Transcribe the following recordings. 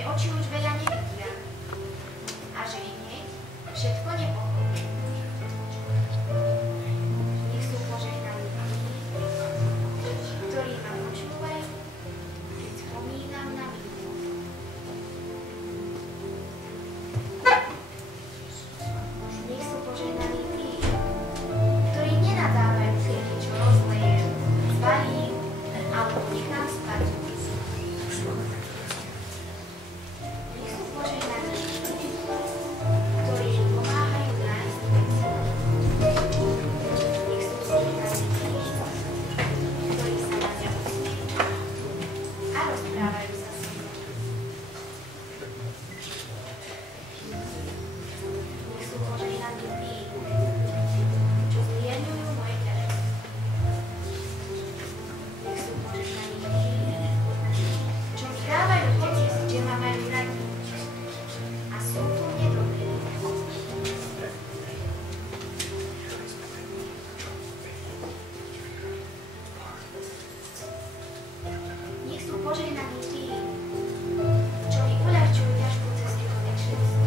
oči už veľa nevidia a že hneď všetko nepochopí. Nech sú požehnaní tí, ktorí ma počúvajú, keď spomínam na minulosť. Nech sú požehnaní tí, ktorí nenadávajú, keď niečo rozlejem, zvalím alebo nechám spať. Nech sú požehnaní tí, ktorí mi pomáhajú nájsť veci. Nech sú požehnaní tí, ktorí sa na mňa usmievajú a rozprávajú sa so mnou. Nech sú požehnaní tí, čo zmierňujú moje ťažkosti. Nech sú požehnaní tí, čo mi dávajú pocit, že ma majú radi a sú tu nedobrí. Nech sú požehnaní tí, čo mi uľahčujú ťažkú cestu do večnosti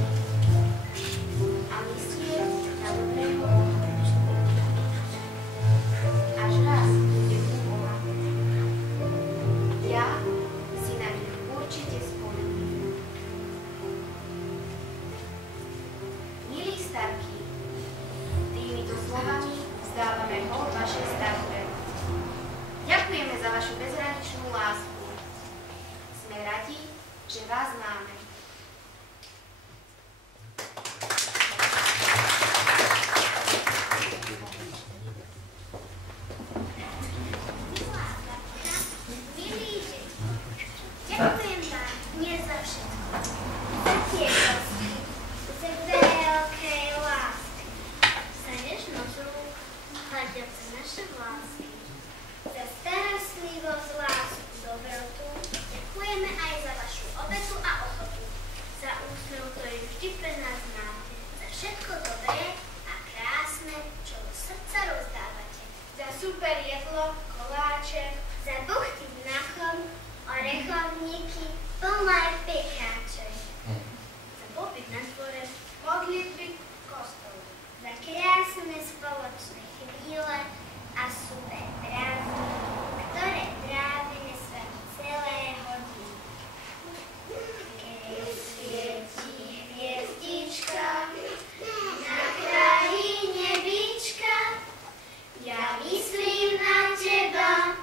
a myslieť na dobrého Boha. Až raz budem u Boha. Ja si na nich určite spomeniem. Milí starky, týmito slovami vzdávame hold vašej starke. Ďakujeme za vašu bezhraničnú lásku. Sme radi, že vás máme. Milí deti, ďakujem vám dnes za všetko. Za tie kosti, za veľkej lásky, za nežnosť rúk, hľadiace naše vlásky, za starostlivosť, lásku, dobrotu. Ďakujeme aj za vašu obetu a ochotu, za úsmev, ktorý vždy pre nás máte, za všetko dobré a krásne, čo do srdca rozdávate. Za super jedlo, koláče, Za buchty s nachom, orechovníky, plné pecháče. Za pobyt na dvore, modlitby, kostol. za krásne spoločné chvíle a super prázdniny, ktoré trávime s vami celé hodiny. Keď svieti hviezdička na kraji nebíčka, ja myslím na teba,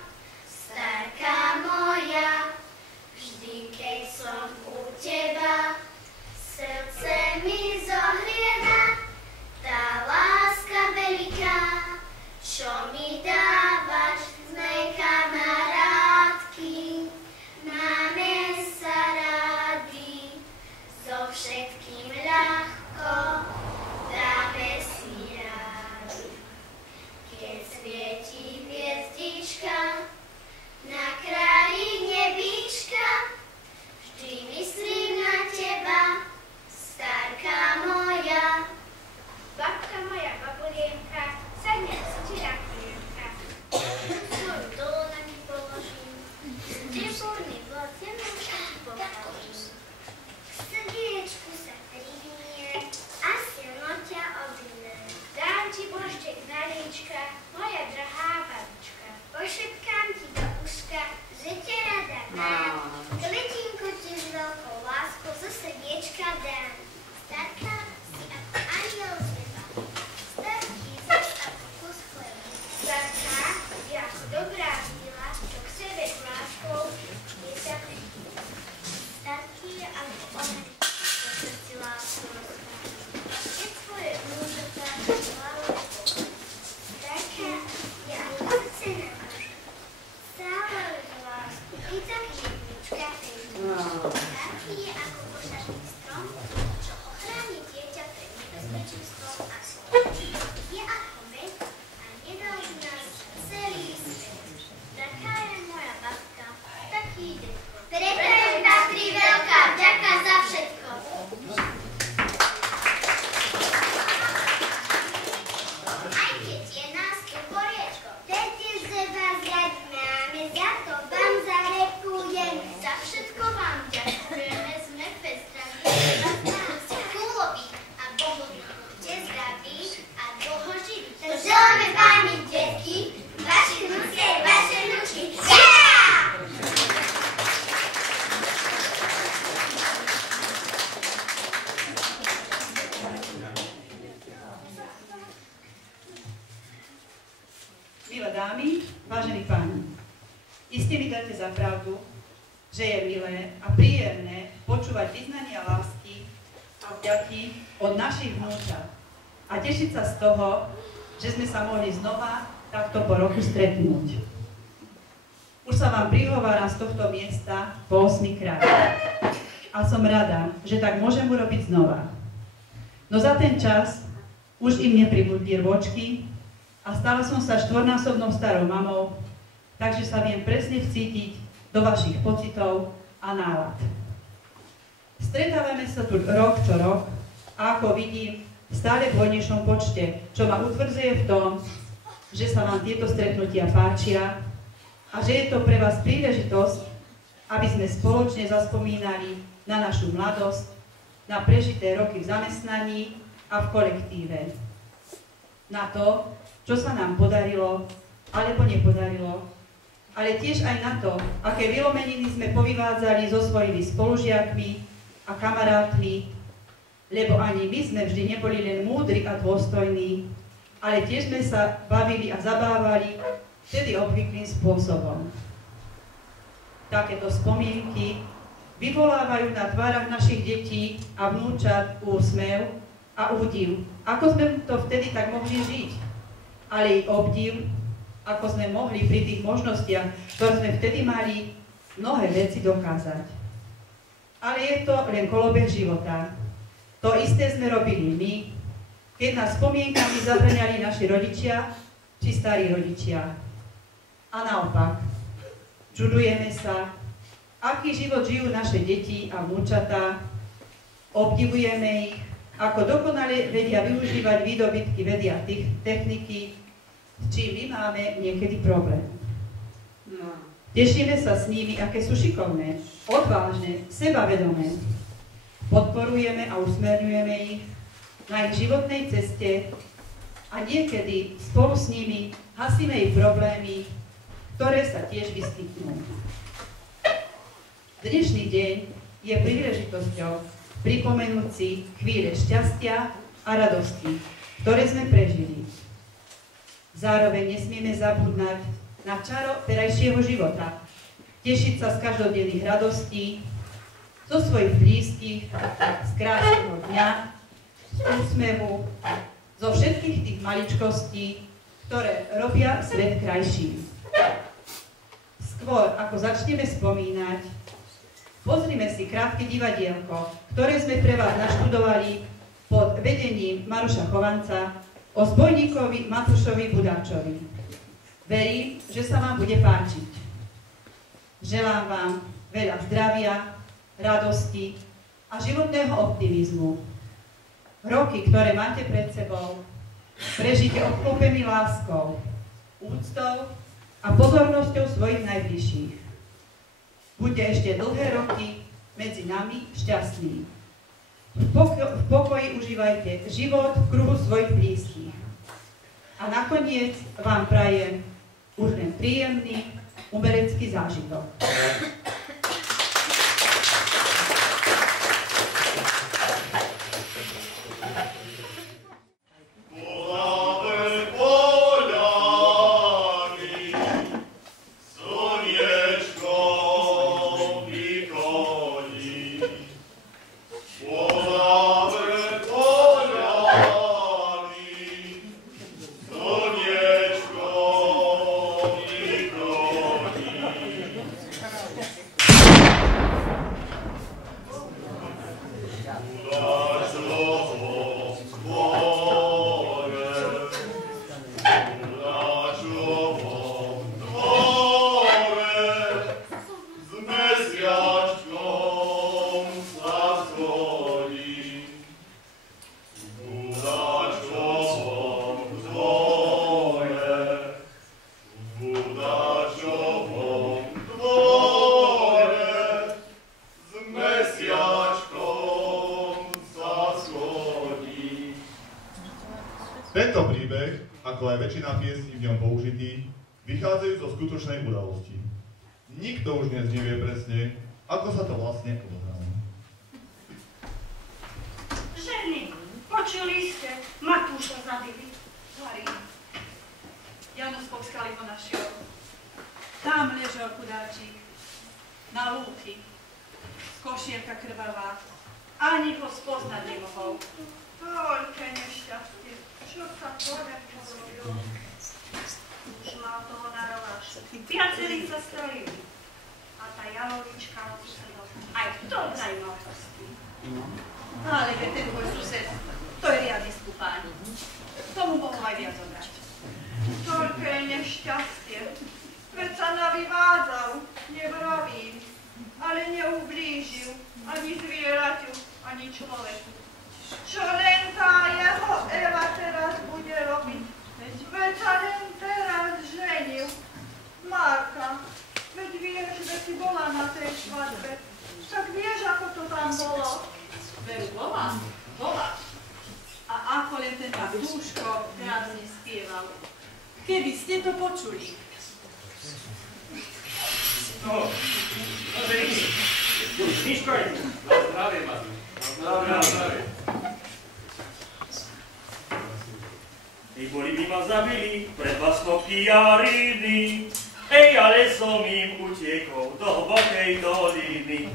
starka moja, vždy keď som u teba, srdce mi zohrieva, tá láska veľká, čo mi dávaš, sme kamarátky, máme sa rádi, so všetkým ľahko dáme si rádi. Keď svieti hviezdička na kraji nebíčka, vždy myslím na teba, starka moja. Babka moja, babulienka, sadnem si ti na kolienka. Svoju dolu na mi položím, strieborný vlak jemnou šati pochálím. K srdiečku sa prihnie a silno ťa objímem. Dám ti božtek na líčka, moja drahá babička. Pošepkám ti do uška, že ťa rada mám. Kvetinku ti s veľkou láskou zo srdiečka dám. Starka si ako anjel z neba, starky zas ako kus chleba. Starka je ako dobrá víla, čo k sebe s láskou je sa pripíla. Starky je ako oheň, čo srdci lásku rozpáli. Keď svoje vnúčatá hlavou pochopí. Starka je ako chcená muža, stále už lásku i tak živnička tejto. Starky je ako pošatný strom, čo ochráni dieťa pred nebezpečenstvom a slom. Je ako med a nedal z nás celý svet. Taká je moja babka, taký detko. Preto im patrí veľká vďaka za všetko. vážení páni, iste mi dáte za pravdu, že je milé a príjemné počúvať vyznania lásky a vďaky od našich vnúčat a tešiť sa z toho, že sme sa mohli znova takto po roku stretnúť. Už sa vám prihováram z tohto miesta po 8. krát. A som rada, že tak môžem urobiť znova. No za ten čas už im nepribudli rôčky a stala som sa 4-násobnou starou mamou, takže sa viem presne vcítiť do vašich pocitov a nálad. Stretávame sa tu rok čo rok a ako vidím, stále v hojnejšom počte, čo ma utvrdzuje v tom, že sa vám tieto stretnutia páčia a že je to pre vás príležitosť, aby sme spoločne zaspomínali na našu mladosť, na prežité roky v zamestnaní a v kolektíve. Na to, čo sa nám podarilo alebo nepodarilo, ale tiež aj na to, aké vylomeniny sme povyvádzali so svojimi spolužiakmi a kamarátmi, lebo ani my sme vždy neboli len múdri a dôstojní, ale tiež sme sa bavili a zabávali vtedy obvyklým spôsobom. Takéto spomienky vyvolávajú na tvárach našich detí a vnúčat úsmev a údiv, ako sme to vtedy tak mohli žiť, ale i obdiv, ako sme mohli pri tých možnostiach, ktoré sme vtedy mali, mnohé veci dokázať. Ale je to len kolobeh života. To isté sme robili my, keď nás spomienkami zahrňali naši rodičia či starí rodičia. A naopak, čudujeme sa, aký život žijú naše deti a vnúčatá, obdivujeme ich, ako dokonale vedia využívať výdobytky vedy a techniky, s čím my máme niekedy problém. Tešíme sa s nimi, aké sú šikovné, odvážne, sebavedomé. Podporujeme a usmerňujeme ich na ich životnej ceste a niekedy spolu s nimi hasíme ich problémy, ktoré sa tiež vyskytnú. Dnešný deň je príležitosťou pripomenúť si chvíle šťastia a radosti, ktoré sme prežili. Zároveň nesmieme zabudnať na čaro terajšieho života, tešiť sa z každodenných radostí, zo svojich blízkych, z krásneho dňa, z úsmevu, zo všetkých tých maličkostí, ktoré robia svet krajším. Skôr ako začneme spomínať, pozrime si krátke divadielko, ktoré sme pre vás naštudovali pod vedením Maroša Chovanca o zbojníkovi Matúšovi Budáčovi. Verím, že sa vám bude páčiť. Želám vám veľa zdravia, radosti a životného optimizmu. Roky, ktoré máte pred sebou, prežite obklopený láskou, úctou a pozornosťou svojich najbližších. Buďte ešte dlhé roky medzi nami šťastní. V pokoji užívajte život v kruhu svojich blízkych. A nakoniec vám prajem už len príjemný umelecký zážitok. Tento príbeh, ako aj väčšina piesní v ňom použitý, vychádzajú zo skutočnej udalosti. Nikto už dnes nevie presne, ako sa to vlastne odohralo. Ženy, počuli ste, Matúša zabili. Zari. Janus Popskali ho našiel. Tam ležal chudáčik, na lúky, košielka krvavá, ani ho spoznať nemohol. Toľké nešťastie, čo sa tebe porobilo? Už mal toho narováš. Viacerí sa strojili. A tá Jalovička od susedov aj to zajímal kosti. Ale veď ten môj sused, to je riadny skupáň. Tomu mohol aj viac obrať. Toľké nešťastie. Veď sa navyvádzal, nevravím, ale neublížil ani zvieraťu, ani človeku. Čo len tá jeho Eva teraz bude robiť? Veď sa len teraz ženil. Marka, veď vieš, že si bola na tej svadbe. Tak vieš, ako to tam bolo? Veru, bola. A ako len ten Matúško krásne spieval. Keby ste to počuli. No, ženici. Miško je tu. Na zdravie, Matúš. Na zdravie. Boli by ma zabili pred vlastnou pijariny. Ej, ale som im utiekol do hlbokej doliny.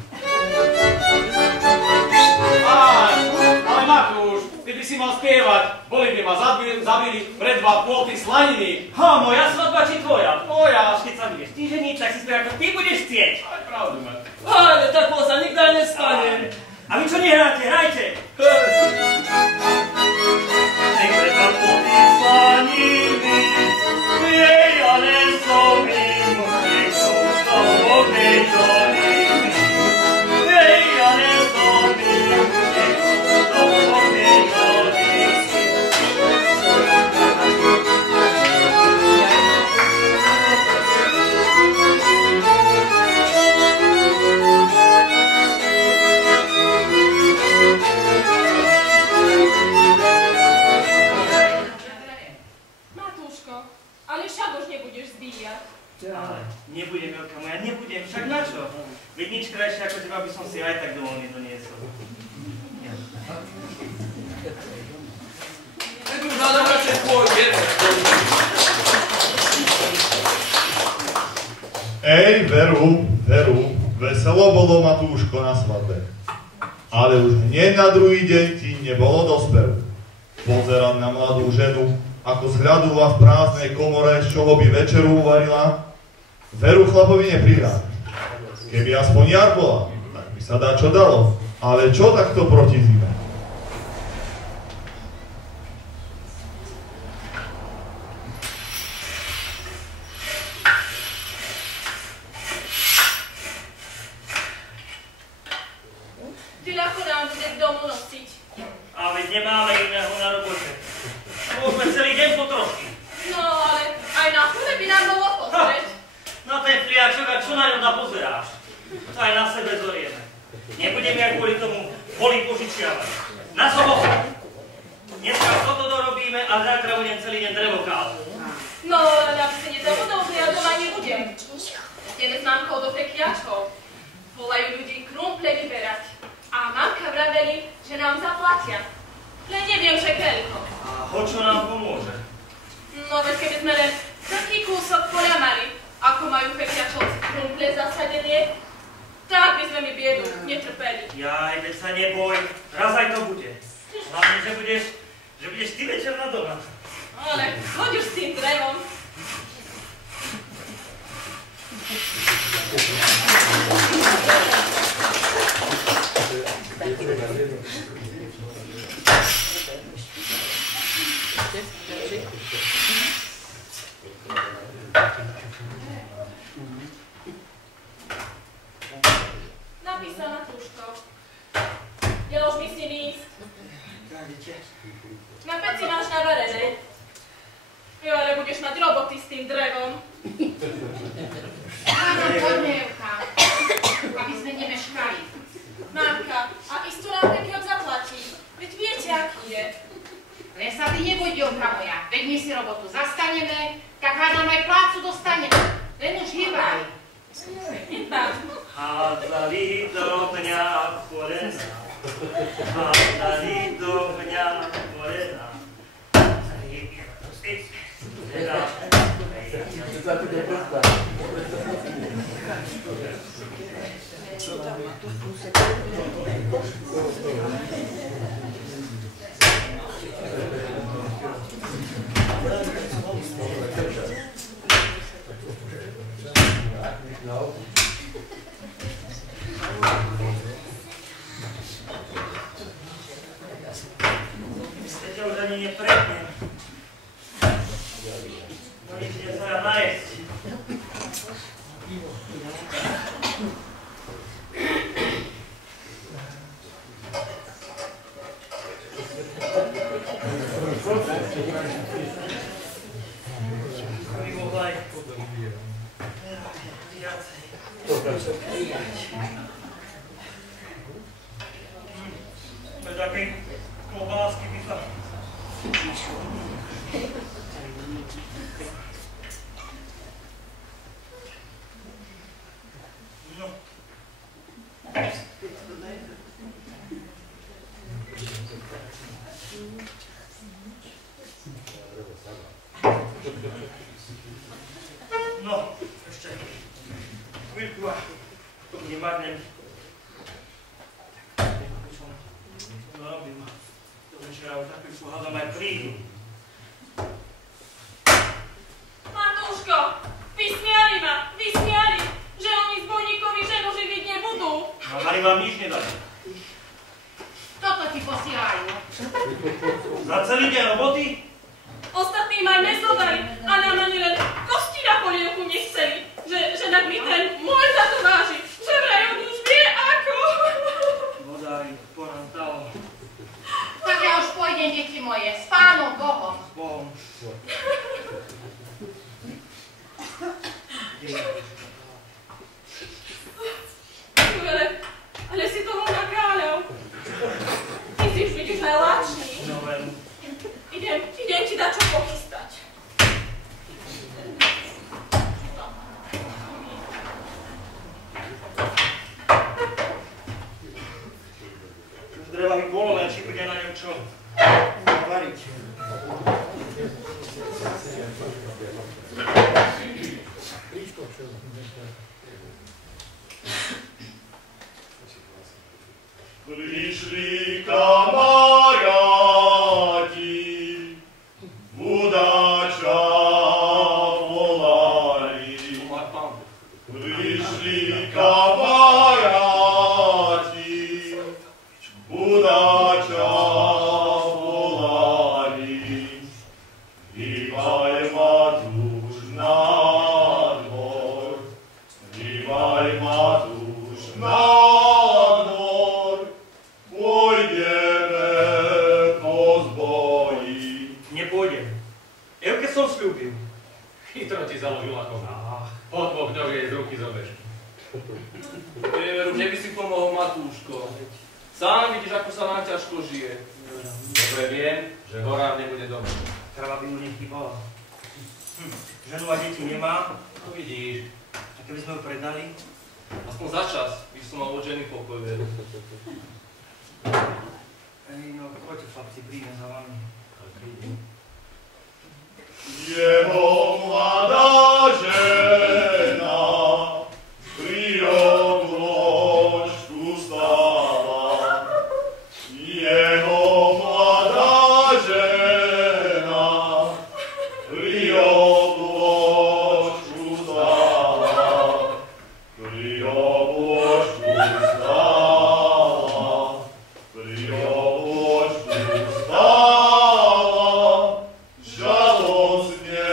Ale Matúš, ty by si mal spievať. Boli by ma zabili pred 2 pôlty slaniny. Ha, moja svadba či tvoja? Moja. Keď sa budeš ty ženiť, tak si spievaj, ako ty budeš chcieť. Aj pravdu, Matúš. Ale tak sa nikdy nestane. A vy čo nehráte? Hrajte. Ej, pred 2 pôlty slaniny. Ej, ale som im utiekol do hlbokej doliny. Ej, ale som im utiekol do hlbokej doliny. Matúško, ale však už nebudeš zbíjať. Ale nebudem, Veľká moja, nebudem, však na čo? Veď nič krajšie ako teba by som si aj tak domov nedoniesol. Tak už hľadám radšej pôjde. Ej, Veru, veselo bolo Matúško na svadbe. Ale už hneď na druhý deň ti nebolo do spevu. Pozerám na mladú ženu, ako zhľadula v prázdnej komore, z čoho by večeru uvarila. Veru chlapovi neprihrá. Keby aspoň jar bola, tak by sa dá čo dalo. Ale čo takto proti zime? Ty ľahko nám bude k domu nosiť. A veď nemáme iného na robote. Môžeme celý deň potrošky. No, ale aj na chvíle by nám bolo pozrieť. Na ten fliačok a čo na ňom napozeráš? To aj na sebe zorieme. Nebudem ja kvôli tomu boli požičiavať. Na sobotu. Dneska toto dorobíme a zajtra budem celý deň drevo kázať. No, ale aby si nezabudol, že ja doma nebudem. Ideme s mamkou do pekiačkov. Volajú ľudí krumple vyberať. A mamka vraveli, že nám zaplatia. Len neviem, že keľko. A hočo nám pomôže? No, veď keby sme len taký kúsok poľa mali, ako majú pekiačovci krumple zasadené, tak by sme mi biedu netrpeli. Jaj, veď sa neboj, raz aj to bude. Hlavne, že budeš ty večer na doma. Ale choď už s tým drevom. Napísal Matúško. Delož mi s ním ísť. Na peci máš navarené. Jo, ale budeš mať roboty s tým drevom. Áno, poďme, Evka, aby sme nemeškali. Mamka, a isto nám Pekiok zaplatí. Veď viete, aký je. Len sa ty neboj, dievka moja, veď my si robotu zastaneme, tak hádam aj plácu dostaneme. Len už hýbaj. Hýbam. Hádzali do mňa porena. Hádzali do mňa porena. Ste už ani nepretne. Idete sa najesť. Aby mohla aj viacej. Bez akej klobásky by sa... No. No, ešte chvíľku a to nemarnem. Čo robím? Do večera už takú hádam aj prídu. Matúško, vysmiali ma, že oni zbojníkovi ženu živiť nebudú. No, Mari vám nič nedali. Toto ti posielajú. Za celý deň roboty? Ostatní im aj meso dali a nám ani len kosti na polievku nechceli. Že nak mi ten môj za to váži. Že vraj on už vie ako. Vodaj, porám dalo. Tak ja už pôjdem, deti moje, s Pánom Bohom. S Bohom. Ale si toho nakáľal. Ty si už vidíš najláčný. No len. Idem ti dať čo pochystať. Už dreva by bolo, len či bude na ňom čo variť. Пришли камаряти, удача волали. Пришли камаряти, удача волали. Ивай матуш на двор, Ивай матуш на двор, pôjdeme po zboji. Nepôjdem. Evke som sľúbil. Chytro ti založil ako. Po 2 dňoch jej z ruky zobeš. Veru, mne by si pomohol Matúško. Sám vidíš, ako sa nám ťažko žije. Dobre viem, že horám nebude dobre. Trava by mu nechýbala. Ženu a deti nemá. To vidíš. A keby sme ho predali? Aspoň za čas, by som mal od ženy pokoj, veru. No, poďte chlapci, príjme za vami. Jeho mladá žena pri obložku stála. Jeho mladá žena pri obložku stála. Pri obložku stála. Pri obložku stála. Žalostne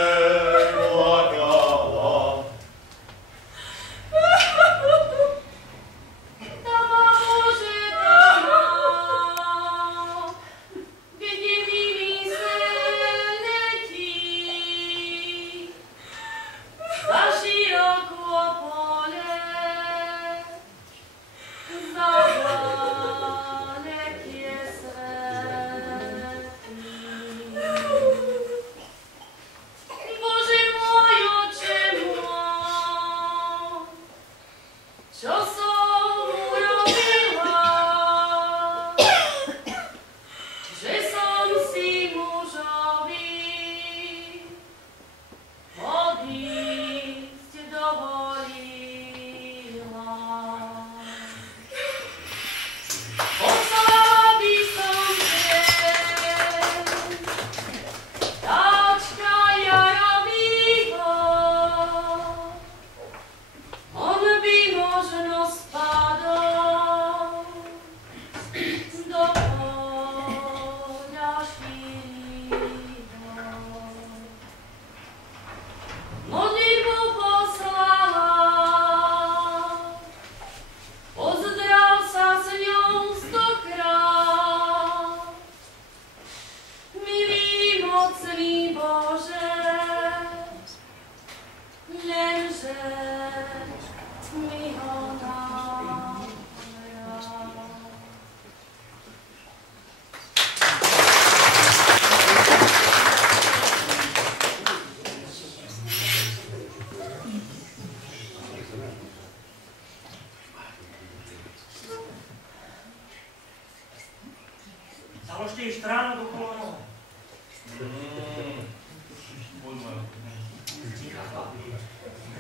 Založte jej stránok okolo nohy.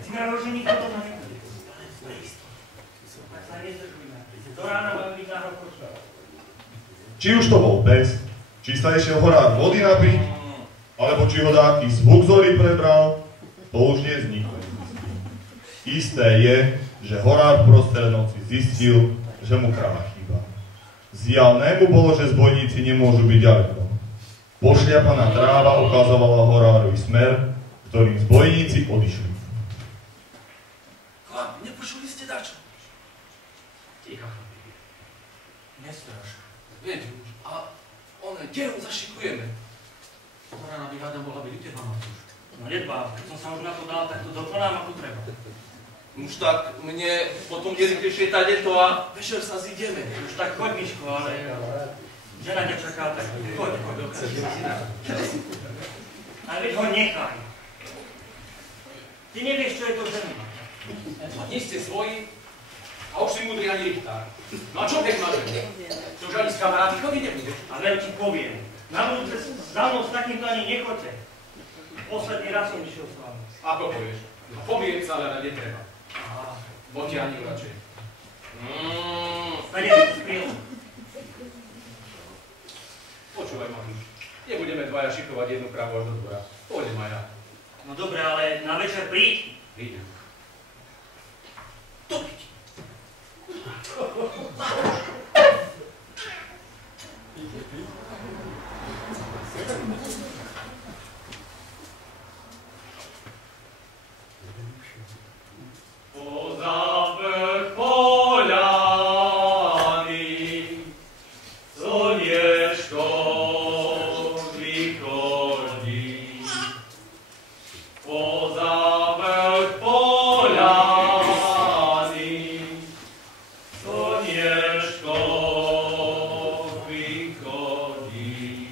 Cigaro, že nikto to nebude. Tak sa nezdržujme. Do rána budeme byť na Hrochote. Či už to bol pes, či sa išiel horár vody napiť, alebo či ho dáky zvuk zory prebral, to už nie vzniklo. Isté je, že horár prostred noci zistil, že mu kráva chýba. Zjavné mu bolo, že zbojníci nemôžu byť ďaleko. Pošliapaná tráva ukazovala horárovi smer, ktorým zbojníci odišli. Chlap, nepočuli ste dačo? Ticho. Nestraš. Veď už, a kde ho zašikujeme? To rána by hádam mohla byť u teba, Matúš. No nedbám, keď som sa už na to dal, tak to dokonám ako treba. Už tak mne potom nezvyklejšie tade to a večer sa zídeme. Už tak choď, Miško, ale žena ťa čaká, tak choď do kasy. Ale veď ho nechaj. Ty nevieš, čo je to žena. A nie ste svoji a už si múdry ani richtár. No a čo pek máš? To už ani s kamaráty chodiť nebudeš. A veď ti poviem, na budúce za mnou s takýmto ani nechoďte. Posledný raz som išiel s vami. Ako povieš? No pobijem sa, ale netreba. Aha. Potiahni ho radšej. Tady si spil. Počúvaj, Matúš. Nebudeme dvaja šikovať jednu kravu až do dvora. Pôjdem aj ja. No dobre, ale na večer príď. Prídem. To byť. Pozabeh poľany, slniečko vychodí. Pozabeh poľany, slniečko vychodí.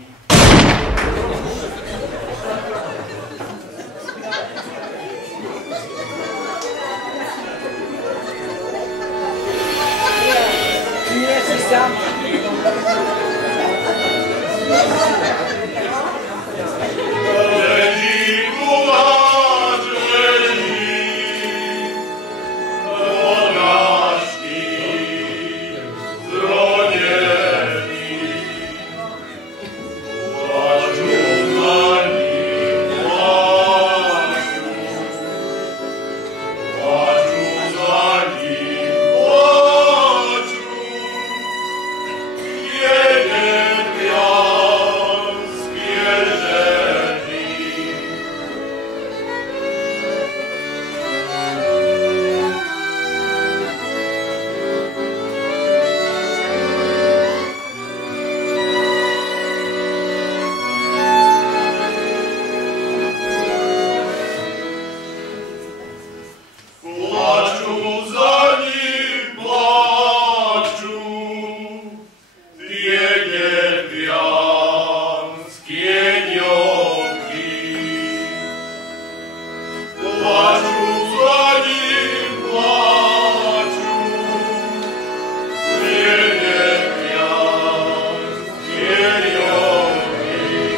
Leží guláč, leží odrážky zrodený. Plaču za ním, plaču za ním, plaču. Jeden viac spiežený. Plaču za ním, plaču. Tie nevianské ňovky. Plaču za ním, plaču. Tie nevianské ňovky.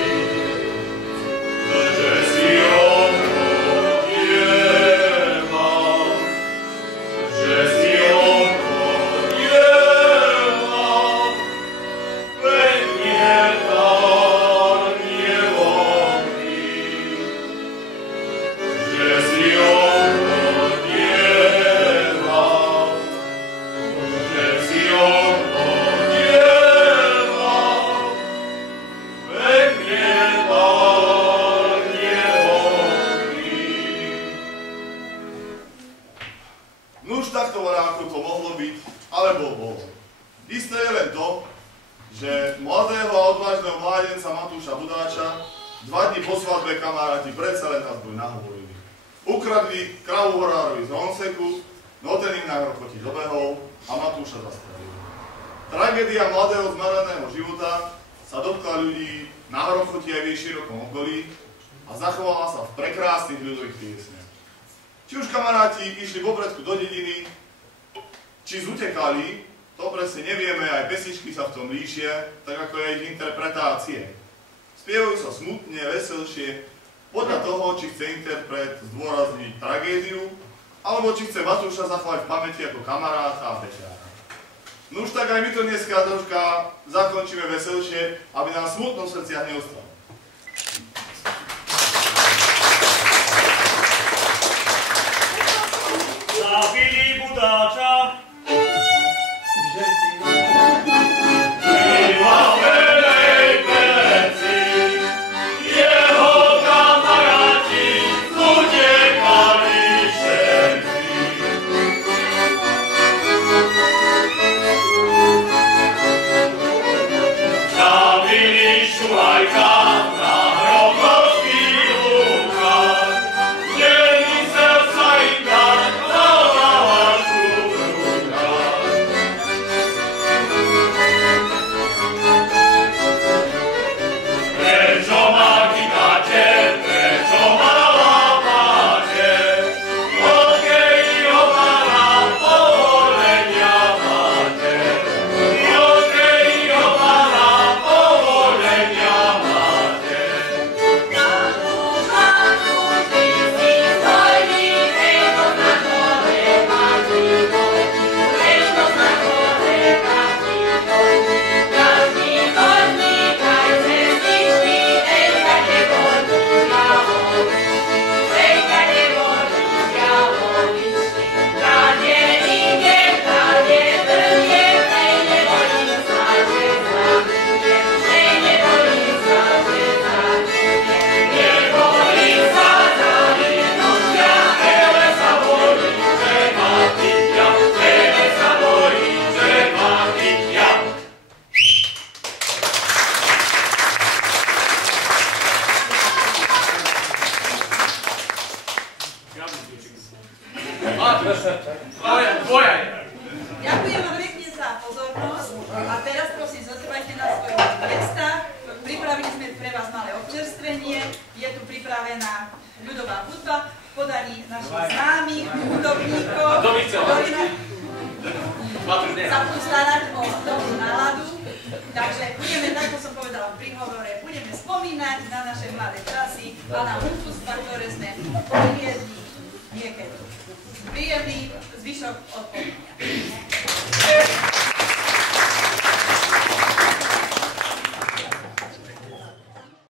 Že si oprodieva, že si oprodieva, pekne tam nevonky. Že si oprodieva, že si oprodieva, pekne tam nevonky. Nuž takto voráku to mohlo byť, alebo bolo. Isté je len to, že mladého a odvážneho mládenca Matúša Budáča 2 dni po svadbe kamaráti predsa len na zboj nahovorili. Ukradli kravu horárovi z Honseku, no ten im na Hrochoti dobehol a Matúša zastrelil. Tragédia mladého zmaraného života sa dotkla ľudí na Hrochoti aj v jej širokom okolí a zachovala sa v prekrásnych ľudových piesniach. Či už kamaráti išli v obredku do dediny, či zutekali, to To presne nevieme, aj pesničky sa v tom líšia, tak ako aj ich interpretácie. Spievajú sa smutne, veselšie, podľa toho, či chce interpret zdôrazniť tragédiu, alebo či chce Matúša zachovať v pamäti ako kamaráta a beťára. No už tak aj my to dneska troška zakončíme veselšie, aby nám smutno v srdciach neostalo. Zapili budáča. Ďakujem vám pekne za pozornosť a teraz prosím zotrvajte na svojich miestach. Pripravili sme pre vás malé občerstvenie. Je tu pripravená ľudová hudba v podaní našich známych hudobníkov, ktorí sa budú starať o dobrú náladu. Takže budeme, tak som povedala v príhovore, budeme spomínať na naše mladé časy a na úputstva, ktoré sme priviedli niekedy. Príjemný zvyšok odpoludne.